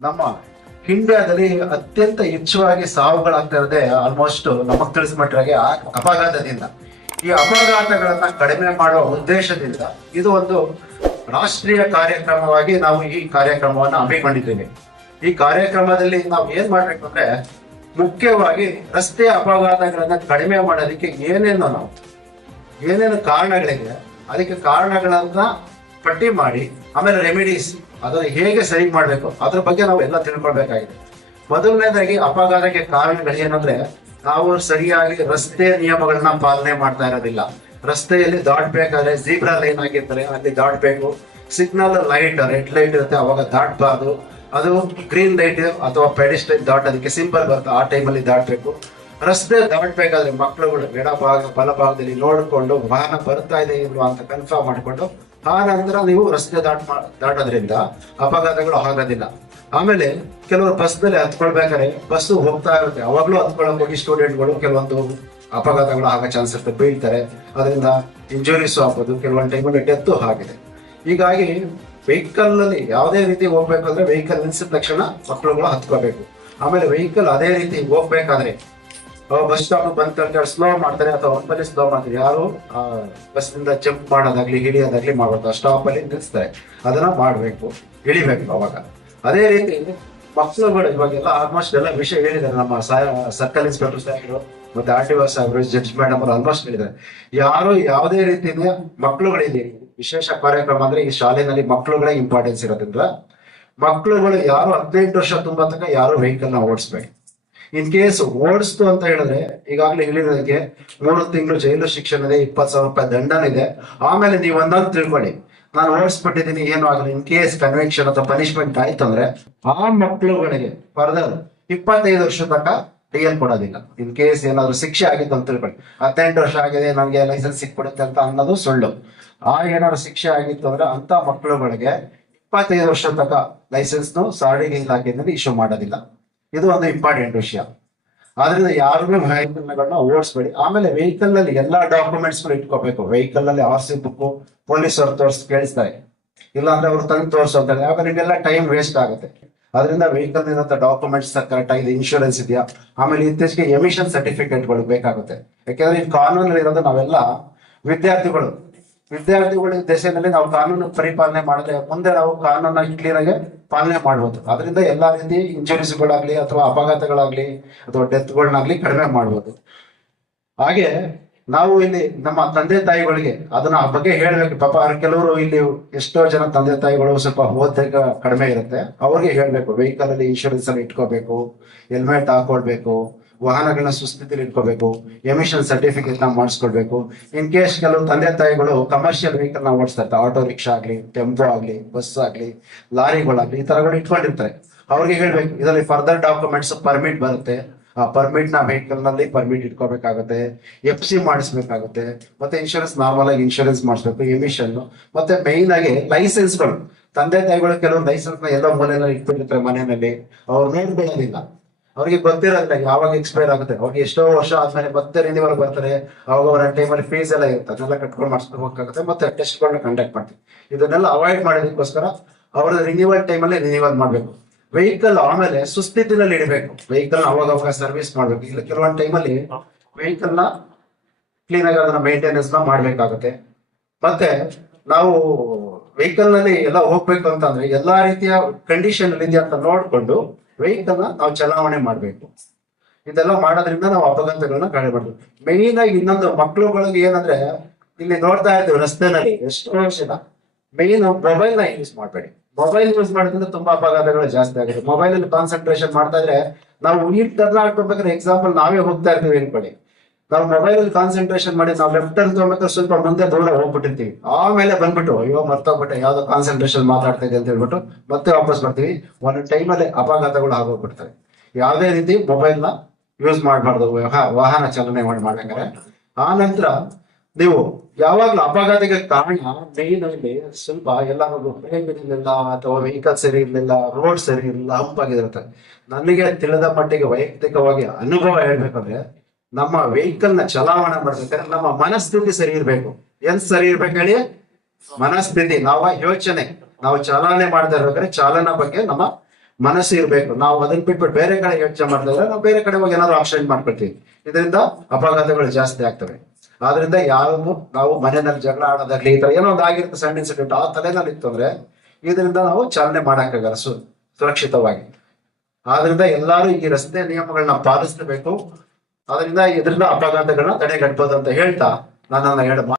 ನಮ್ಮ ಇಂಡಿಯಾದಲ್ಲಿ ಅತ್ಯಂತ ಹೆಚ್ಚುವಾಗಿ ಸಾವುಗಳಾಗ್ತಾ ಇರೋದೇ ಆಲ್ಮೋಸ್ಟ್ ನಮಗ್ ತಿಳಿಸ್ಮಟ್ಟಾಗೆ ಅಪಘಾತದಿಂದ. ಈ ಅಪಘಾತಗಳನ್ನ ಕಡಿಮೆ ಮಾಡುವ ಉದ್ದೇಶದಿಂದ ಇದು ಒಂದು ರಾಷ್ಟ್ರೀಯ ಕಾರ್ಯಕ್ರಮವಾಗಿ ನಾವು ಈ ಕಾರ್ಯಕ್ರಮವನ್ನು ಹಮ್ಮಿಕೊಂಡಿದ್ದೇವೆ. ಈ ಕಾರ್ಯಕ್ರಮದಲ್ಲಿ ನಾವು ಏನ್ ಮಾಡ್ಬೇಕು ಅಂದ್ರೆ ಮುಖ್ಯವಾಗಿ ರಸ್ತೆ ಅಪಘಾತಗಳನ್ನ ಕಡಿಮೆ ಮಾಡೋದಕ್ಕೆ ಏನೇನು ನಾವು, ಏನೇನು ಕಾರಣಗಳಿದೆ, ಅದಕ್ಕೆ ಕಾರಣಗಳನ್ನ ಪಟ್ಟಿ ಮಾಡಿ, ಆಮೇಲೆ ರೆಮಿಡೀಸ್ ಅದನ್ನ ಹೇಗೆ ಸರಿ ಮಾಡಬೇಕು, ಅದ್ರ ಬಗ್ಗೆ ನಾವು ಎಲ್ಲ ತಿಳ್ಕೊಳ್ಬೇಕಾಗಿದೆ. ಮೊದಲನೇದಾಗಿ ಅಪಘಾತಕ್ಕೆ ಕಾರಣಗಳು ಏನಂದ್ರೆ, ನಾವು ಸರಿಯಾಗಿ ರಸ್ತೆ ನಿಯಮಗಳನ್ನ ಪಾಲನೆ ಮಾಡ್ತಾ ಇರೋದಿಲ್ಲ. ರಸ್ತೆಯಲ್ಲಿ ದಾಟಬೇಕಾದ್ರೆ ಜೀಬ್ರಾ ಲೈನ್ ಆಗಿರ್ತಾರೆ, ಅಲ್ಲಿ ದಾಟಬೇಕು. ಸಿಗ್ನಲ್ ಲೈಟ್ ರೆಡ್ ಲೈಟ್ ಇರುತ್ತೆ, ಅವಾಗ ದಾಟಬಾರ್ದು. ಅದು ಗ್ರೀನ್ ಲೈಟ್ ಅಥವಾ ಪೆಡಿಸ್ಟ್ರೈನ್ ದಾಟೋದಕ್ಕೆ ಸಿಂಪಲ್ ಬರುತ್ತೆ, ಆ ಟೈಮಲ್ಲಿ ದಾಟಬೇಕು. ರಸ್ತೆ ದಾಟಬೇಕಾದ್ರೆ ಮಕ್ಕಳುಗಳು ಎಡಭಾಗ ಬಲಭಾಗದಲ್ಲಿ ನೋಡಿಕೊಂಡು ವಾಹನ ಬರ್ತಾ ಇದೆ ಇಲ್ವಾ ಅಂತ ಕನ್ಫರ್ಮ್ ಮಾಡಿಕೊಂಡು, ಆ ನಂತರ ನೀವು ರಸ್ತೆ ದಾಟ ದಾಟೋದ್ರಿಂದ ಅಪಘಾತಗಳು ಆಗೋದಿಲ್ಲ. ಆಮೇಲೆ ಕೆಲವರು ಬಸ್ನಲ್ಲಿ ಹತ್ಕೊಳ್ಬೇಕಾದ್ರೆ ಬಸ್ಸು ಹೋಗ್ತಾ ಇರುತ್ತೆ. ಅವಾಗಲೂ ಹತ್ಕೊಳ್ಳೋಕೆ ಹೋಗಿ ಸ್ಟೂಡೆಂಟ್ಗಳು ಕೆಲವೊಂದು ಅಪಘಾತಗಳು ಆಗೋ ಚಾನ್ಸ್ ಇರುತ್ತೆ. ಬೀಳ್ತಾರೆ. ಅದರಿಂದ ಇಂಜುರೀಸ್ ಆಗ್ಬೋದು. ಕೆಲವೊಂದು ಟೈಮಲ್ಲಿ ಡೆತ್ತು ಆಗಿದೆ. ಹೀಗಾಗಿ ವೆಹಿಕಲ್ನಲ್ಲಿ ಯಾವುದೇ ರೀತಿ ಹೋಗ್ಬೇಕಂದ್ರೆ ವೆಹಿಕಲ್ ನಿಲ್ಸಿದ ತಕ್ಷಣ ಮಕ್ಕಳುಗಳು ಹತ್ಕೋಬೇಕು ಆಮೇಲೆ ವೆಹಿಕಲ್ ಅದೇ ರೀತಿ ಹೋಗ್ಬೇಕಾದ್ರೆ ಬಸ್ ಸ್ಟಾಪ್ ಬಂದ ತಕ್ಷಣ ಸ್ಲೋ ಮಾಡ್ತಾರೆ ಅಥವಾ ಒಂದಲ್ಲಿ ಸ್ಲೋ ಮಾಡ್ತಾರೆ. ಯಾರು ಬಸ್ನಿಂದ ಜಂಪ್ ಮಾಡೋದಾಗ್ಲಿ, ಹಿಡಿಯೋದಾಗ್ಲಿ ಮಾಡಬಾರ್ದು ಸ್ಟಾಪ್ ಅಲ್ಲಿ ನಿಲ್ಲಿಸ್ತಾರೆ ಅದನ್ನ ಮಾಡ್ಬೇಕು, ಇಳಿಬೇಕು ಅವಾಗ. ಅದೇ ರೀತಿ ಮಕ್ಕಳುಗಳು ಇವಾಗೆಲ್ಲ ಆಲ್ಮೋಸ್ಟ್ ಎಲ್ಲ ವಿಷಯ ಹೇಳಿದ್ದಾರೆ. ನಮ್ಮ ಸರ್ಕಲ್ ಇನ್ಸ್ಪೆಕ್ಟರ್ ಸಾಹೇಬರು ಮತ್ತೆ ಆರ್ ಟಿ ಒ ಸಾಹೇಬರು ಜಡ್ಜ್ ಮೇಡಮ್ ಅವರು ಆಲ್ಮೋಸ್ಟ್ ಹೇಳಿದ್ದಾರೆ. ಯಾರು ಯಾವುದೇ ರೀತಿಯ ಮಕ್ಕಳುಗಳಿಗೆ ವಿಶೇಷ ಕಾರ್ಯಕ್ರಮ ಅಂದ್ರೆ ಈ ಶಾಲೆನಲ್ಲಿ ಮಕ್ಕಳುಗಳೇ ಇಂಪಾರ್ಟೆನ್ಸ್ ಇರೋದ್ರಿಂದ ಮಕ್ಕಳುಗಳು ಯಾರು ಹದಿನೆಂಟು ವರ್ಷ ತುಂಬ ತನಕ ಯಾರು ವೆಹಿಕಲ್ನ ಓಡಿಸ್ಬೇಕು? ಇನ್ ಕೇಸ್ ಓಡಿಸ್ತು ಅಂತ ಹೇಳಿದ್ರೆ ಈಗಾಗಲೇ ಹೇಳಿರೋದಕ್ಕೆ ಮೂರು ತಿಂಗಳು ಜೈಲು ಶಿಕ್ಷಣ ಇದೆ ಇಪ್ಪತ್ತು ಸಾವಿರ ರೂಪಾಯಿ ದಂಡನಿದೆ ಆಮೇಲೆ ನೀವು ಒಂದೊಂದು ತಿಳ್ಕೊಳ್ಳಿ. ನಾನು ಓಡಿಸ್ಬಿಟ್ಟಿದ್ದೀನಿ ಏನು ಆಗಲಿ ಇನ್ ಕೇಸ್ ಕನ್ವೆನ್ಷನ್ ಅಥವಾ ಪನಿಷ್ಮೆಂಟ್ ಆಯ್ತು ಅಂದ್ರೆ ಆ ಮಕ್ಕಳುಗಳಿಗೆ ಫರ್ದರ್ ಇಪ್ಪತ್ತೈದು ವರ್ಷ ತನಕ ಡಿ ಎಲ್ ಕೊಡೋದಿಲ್ಲ. ಇನ್ ಕೇಸ್ ಏನಾದ್ರು ಶಿಕ್ಷೆ ಆಗಿತ್ತು ಅಂತ ತಿಳ್ಕೊಳ್ಳಿ. ಹದಿನೆಂಟು ವರ್ಷ ಆಗಿದೆ, ನನಗೆ ಲೈಸೆನ್ಸ್ ಸಿಕ್ಬಿಡುತ್ತೆ ಅಂತ ಅನ್ನೋದು ಸುಳ್ಳು. ಆ ಏನಾದ್ರು ಶಿಕ್ಷೆ ಆಗಿತ್ತು ಅಂದ್ರೆ ಅಂತ ಮಕ್ಕಳುಗಳಿಗೆ ಇಪ್ಪತ್ತೈದು ವರ್ಷ ತನಕ ಲೈಸೆನ್ಸ್ ಸಾರಿಗೆ ಇಲಾಖೆಯಿಂದ ಇಶ್ಯೂ ಮಾಡೋದಿಲ್ಲ. ಇದು ಒಂದು ಇಂಪಾರ್ಟೆಂಟ್ ವಿಷಯ. ಆದ್ರಿಂದ ಯಾರು ವೆಹಿಕಲ್ಗಳನ್ನ ಓಡಿಸ್ಬೇಡಿ. ಆಮೇಲೆ ವೆಹಿಕಲ್ನಲ್ಲಿ ಎಲ್ಲಾ ಡಾಕ್ಯುಮೆಂಟ್ಸ್ ಇಟ್ಕೋಬೇಕು. ವೆಹಿಕಲ್ನಲ್ಲಿ ಆರ್ ಸಿ ಬುಕ್ ಪೊಲೀಸ್ ಅವ್ರು ತೋರಿಸ್ ಕೇಳಿಸ್ತಾರೆ. ಇಲ್ಲ ಅಂದ್ರೆ ಅವ್ರು ತಂದು ತೋರಿಸ್ತಾರೆ ಯಾಕಂದ್ರೆ ನಿಮ್ಗೆಲ್ಲ ಟೈಮ್ ವೇಸ್ಟ್ ಆಗುತ್ತೆ. ಅದರಿಂದ ವೆಹಿಕಲ್ ಇರೋ ಡಾಕ್ಯುಮೆಂಟ್ಸ್ ಕರೆಕ್ಟ್ ಆಗಿದೆ ಇನ್ಶೂರೆನ್ಸ್ ಇದೆಯಾ? ಆಮೇಲೆ ಇತ್ತೀಚೆಗೆ ಎಮಿಷನ್ ಸರ್ಟಿಫಿಕೇಟ್ಗಳು ಬೇಕಾಗುತ್ತೆ. ಯಾಕೆಂದ್ರೆ ಈ ಕಾನೂನಲ್ಲಿ ಇರೋದು ನಾವೆಲ್ಲ ವಿದ್ಯಾರ್ಥಿಗಳು. ವಿದ್ಯಾರ್ಥಿಗಳ ದೇಶದಲ್ಲಿ ನಾವು ಕಾನೂನು ಪರಿಪಾಲನೆ ಮಾಡಿದ್ರೆ ಮುಂದೆ ನಾವು ಕಾನೂನ ಕ್ಲಿಯರ್ ಆಗಿ ಪಾಲನೆ ಮಾಡ್ಬೋದು. ಅದರಿಂದ ಎಲ್ಲಾ ರೀತಿ ಇಂಜುರೀಸ್ಗಳಾಗ್ಲಿ ಅಥವಾ ಅಪಘಾತಗಳಾಗ್ಲಿ ಅಥವಾ ಡೆತ್ಗಳನ್ನಾಗ್ಲಿ ಕಡಿಮೆ ಮಾಡ್ಬೋದು. ಹಾಗೆ ನಾವು ಇಲ್ಲಿ ನಮ್ಮ ತಂದೆ ತಾಯಿಗಳಿಗೆ ಅದನ್ನ ಆ ಬಗ್ಗೆ ಹೇಳ್ಬೇಕು. ಪಾಪ ಕೆಲವರು ಇಲ್ಲಿ ಎಷ್ಟೋ ಜನ ತಂದೆ ತಾಯಿಗಳು ಸ್ವಲ್ಪ ಓದಾಗ ಕಡಿಮೆ ಇರುತ್ತೆ. ಅವ್ರಿಗೆ ಹೇಳ್ಬೇಕು. ವೆಹಿಕಲ್ ಅಲ್ಲಿ ಇನ್ಶೂರೆನ್ಸ್ ಅಲ್ಲಿ ಇಟ್ಕೋಬೇಕು ಹೆಲ್ಮೆಟ್ ಹಾಕೊಳ್ಬೇಕು ವಾಹನಗಳನ್ನ ಸುಸ್ಥಿತಿಲಿ ಇಟ್ಕೋಬೇಕು ಎಮಿಷನ್ ಸರ್ಟಿಫಿಕೇಟ್ನ ಮಾಡಿಸ್ಕೊಳ್ಬೇಕು ಇನ್ ಕೇಸ್ ಕೆಲವು ತಂದೆ ತಾಯಿಗಳು ಕಮರ್ಷಿಯಲ್ ವೆಹಿಕಲ್ನ ಓಡಿಸ್ತಾ ಇರ್ತಾರೆ ಆಟೋ ರಿಕ್ಷಾ ಆಗ್ಲಿ ಟೆಂಪೋ ಆಗ್ಲಿ ಬಸ್ ಆಗ್ಲಿ, ಲಾರಿಗಳಾಗ್ಲಿ, ಈ ತರಗಳು ಇಟ್ಕೊಂಡಿರ್ತಾರೆ. ಅವ್ರಿಗೆ ಹೇಳ್ಬೇಕು, ಇದರಲ್ಲಿ ಫರ್ದರ್ ಡಾಕ್ಯುಮೆಂಟ್ಸ್ ಪರ್ಮಿಟ್ ಬರುತ್ತೆ. ಆ ಪರ್ಮಿಟ್ನ ವೆಹಿಕಲ್ನಲ್ಲಿ ಪರ್ಮಿಟ್ ಇಟ್ಕೋಬೇಕಾಗುತ್ತೆ. ಎಫ್ ಸಿ ಮಾಡಿಸ್ಬೇಕಾಗುತ್ತೆ. ಮತ್ತೆ ಇನ್ಶೂರೆನ್ಸ್ ನಾರ್ಮಲ್ ಆಗಿ ಇನ್ಶೂರೆನ್ಸ್ ಮಾಡಿಸ್ಬೇಕು ಎಮಿಷನ್ ಮತ್ತೆ ಮೈನ್ ಆಗಿ ಲೈಸೆನ್ಸ್ಗಳು ತಂದೆ ತಾಯಿಗಳು ಕೆಲವು ಲೈಸೆನ್ಸ್ನ ಎಲ್ಲೋ ಮೂಲೆಯಲ್ಲಿ ಇಟ್ಕೊಂಡಿರ್ತಾರೆ ಮನೆಯಲ್ಲಿ. ಅವ್ರು ನೋಡ್ಕೊಳ್ಳೋದಿಲ್ಲ. ಅವ್ರಿಗೆ ಗೊತ್ತಿರೋದಿಲ್ಲ ಯಾವಾಗ ಎಕ್ಸ್ಪೈರ್ ಆಗುತ್ತೆ. ಅವ್ರಿಗೆ ಎಷ್ಟೋ ವರ್ಷ ಆದ್ಮೇಲೆ ಮತ್ತೆ ರಿನಿವಲ್ ಬರ್ತಾರೆ. ಅವಾಗ ಅವರ ಟೈಮಲ್ಲಿ ಫೀಸ್ ಎಲ್ಲ ಇರುತ್ತೆ. ಅದನ್ನೆಲ್ಲ ಕಟ್ಕೊಂಡು ಮಾಡಿಸ್ಕೋಬೇಕಾಗುತ್ತೆ ಮತ್ತೆ ಟೆಸ್ಟ್ಗಳನ್ನ ಕಂಡಕ್ಟ್ ಮಾಡ್ತೀವಿ. ಇದನ್ನೆಲ್ಲ ಅವಾಯ್ಡ್ ಮಾಡೋದಕ್ಕೋಸ್ಕರ ಅವರ ರಿನಿವಲ್ ಟೈಮಲ್ಲಿ ರಿನಿವಲ್ ಮಾಡಬೇಕು. ವೆಹಿಕಲ್ ಆಮೇಲೆ ಸುಸ್ಥಿತಿನಲ್ಲಿ ಇಡಬೇಕು. ವೆಹಿಕಲ್ ಅವಾಗ ಅವಾಗ ಸರ್ವಿಸ್ ಮಾಡಬೇಕು. ಇಲ್ಲ, ಕೆಲವೊಂದು ಟೈಮಲ್ಲಿ ವೆಹಿಕಲ್ನ ಕ್ಲೀನ್ ಆಗಿ ಅದನ್ನ ಮೇಂಟೆನೆನ್ಸ್ನ ಮಾಡಬೇಕಾಗುತ್ತೆ. ಮತ್ತೆ ನಾವು ವೆಹಿಕಲ್ನಲ್ಲಿ ಎಲ್ಲ ಹೋಗ್ಬೇಕು ಅಂತಂದ್ರೆ ಎಲ್ಲಾ ರೀತಿಯ ಕಂಡೀಷನ್ ಇದೆಯಾ ಅಂತ ನೋಡ್ಕೊಂಡು ವೆಹಿಕಲ್ನ ನಾವು ಚಲಾವಣೆ ಮಾಡಬೇಕು. ಇದೆಲ್ಲ ಮಾಡೋದ್ರಿಂದ ನಾವು ಅಪಘಾತಗಳನ್ನ ಕಡಿಮೆ ಮಾಡ್ತೀವಿ ಮೇನ್ ಆಗಿ ಇನ್ನೊಂದು ಮಕ್ಕಳುಗಳಿಗೆ ಏನಂದ್ರೆ, ಇಲ್ಲಿ ನೋಡ್ತಾ ಇದ್ದೀವಿ ರಸ್ತೆನಲ್ಲಿ ಎಷ್ಟೋ ವರ್ಷದ ಮೇನ್ ಮೊಬೈಲ್ನ ಯೂಸ್ ಮಾಡಬೇಡಿ. ಮೊಬೈಲ್ ಯೂಸ್ ಮಾಡೋದ್ರಿಂದ ತುಂಬಾ ಅಪಘಾತಗಳು ಜಾಸ್ತಿ ಆಗುತ್ತೆ. ಮೊಬೈಲ್ ಅಲ್ಲಿ ಕಾನ್ಸಂಟ್ರೇಷನ್ ಮಾಡ್ತಾ ಇದ್ರೆ ನಾವು ಈ ತರ ಹಾಕೊಬೇಕಾದ್ರೆ ಎಕ್ಸಾಂಪಲ್ ನಾವೇ ಹೋಗ್ತಾ ಇರ್ತೀವಿ ಅನ್ಕೊಳ್ಳಿ. ನಾವು ಮೊಬೈಲ್ ಅಲ್ಲಿ ಕಾನ್ಸಂಟ್ರೇಷನ್ ಮಾಡಿ ನಾವು ಲೆಫ್ಟ್ ಅಲ್ಲಿ ಸ್ವಲ್ಪ ಮುಂದೆ ದೂರ ಹೋಗ್ಬಿಟ್ಟಿರ್ತೀವಿ. ಆಮೇಲೆ ಬಂದ್ಬಿಟ್ಟು, ಅಯ್ಯೋ ಮರ್ತೋಗ್ಬಿಟ್ಟೆ, ಯಾವ್ದೋ ಕಾನ್ಸಂಟ್ರೇಷನ್ ಮಾತಾಡ್ತಾ ಅಂತ ಹೇಳ್ಬಿಟ್ಟು ಮತ್ತೆ ವಾಪಸ್ ಬರ್ತೀವಿ. ಒಂದು ಟೈಮಲ್ಲಿ ಅಪಘಾತಗಳು ಆಗೋಗ್ಬಿಡ್ತವೆ. ಯಾವುದೇ ರೀತಿ ಮೊಬೈಲ್ ಯೂಸ್ ಮಾಡಬಾರ್ದು. ವಾಹನ ಚಾಲನೆ ಮಾಡಿ ಮಾಡ್ಬೇಕಾದ್ರೆ. ಆ ನಂತರ ನೀವು ಯಾವಾಗ್ಲೂ ಅಪಘಾತಕ್ಕೆ ಕಾರಣ ಮೇನ್ ಅಲ್ಲಿ ಸ್ವಲ್ಪ ಎಲ್ಲ ಇರಲಿಲ್ಲ ಅಥವಾ ವೆಹಿಕಲ್ ಸರಿ ಇರಲಿಲ್ಲ ರೋಡ್ ಸರಿ ಇರಲಿಲ್ಲ, ಹಂಪಾಗಿರುತ್ತೆ. ನನಗೆ ತಿಳಿದ ಮಟ್ಟಿಗೆ ವೈಯಕ್ತಿಕವಾಗಿ ಅನುಭವ ಹೇಳ್ಬೇಕಂದ್ರೆ ನಮ್ಮ ವೆಹಿಕಲ್ನ ಚಲಾವಣೆ ಮಾಡ್ಬೇಕಾದ್ರೆ ನಮ್ಮ ಮನಸ್ಥಿತಿ ಸರಿ ಇರ್ಬೇಕು. ಏನ್ ಸರಿ ಇರ್ಬೇಕು ಹೇಳಿ? ಮನಸ್ಥಿತಿ. ನಾವು ಯೋಚನೆ. ನಾವು ಚಾಲನೆ ಮಾಡ್ತಾ ಇರ್ಬೇಕಾದ್ರೆ ಚಾಲನಾ ಬಗ್ಗೆ ನಮ್ಮ ಮನಸ್ಸು ಇರಬೇಕು. ನಾವು ಅದನ್ನ ಬಿಟ್ಬಿಟ್ಟು ಬೇರೆ ಕಡೆ ಯೋಚನೆ ಮಾಡಿದ್ರೆ ನಾವು ಬೇರೆ ಕಡೆ ಹೋಗಿ ಏನಾದ್ರು ಆಕ್ಸಿಡೆಂಟ್ ಮಾಡ್ಕೊಳ್ತೀವಿ. ಇದರಿಂದ ಅಪಘಾತಗಳು ಜಾಸ್ತಿ ಆಗ್ತವೆ. ಆದ್ರಿಂದ ಯಾರು ನಾವು ಮನೆಯಲ್ಲಿ ಜಗಳ ಆಡೋದಾಗ್ಲಿ ಈ ತರ ಏನೋ ಒಂದು ಆಗಿರುತ್ತೆ ಸಣ್ಣ ಇನ್ಸಿಡೆಂಟ್ ಆ ತಲೆನಲ್ಲಿ ಇತ್ತು ಅಂದ್ರೆ ಇದರಿಂದ ನಾವು ಚಾಲನೆ ಮಾಡಕ್ಕಾಗಲ್ಲ ಸು, ಸುರಕ್ಷಿತವಾಗಿ. ಆದ್ರಿಂದ ಎಲ್ಲರೂ ಈ ರಸ್ತೆ ನಿಯಮಗಳನ್ನ ಪಾಲಿಸಬೇಕು. ಅದರಿಂದ ಇದರಿಂದ ಅಪಘಾತಗಳನ್ನ ತಡೆಗಟ್ಟಬಹುದು ಅಂತ ಹೇಳ್ತಾ ನನ್ನನ್ನ ಹೇಳ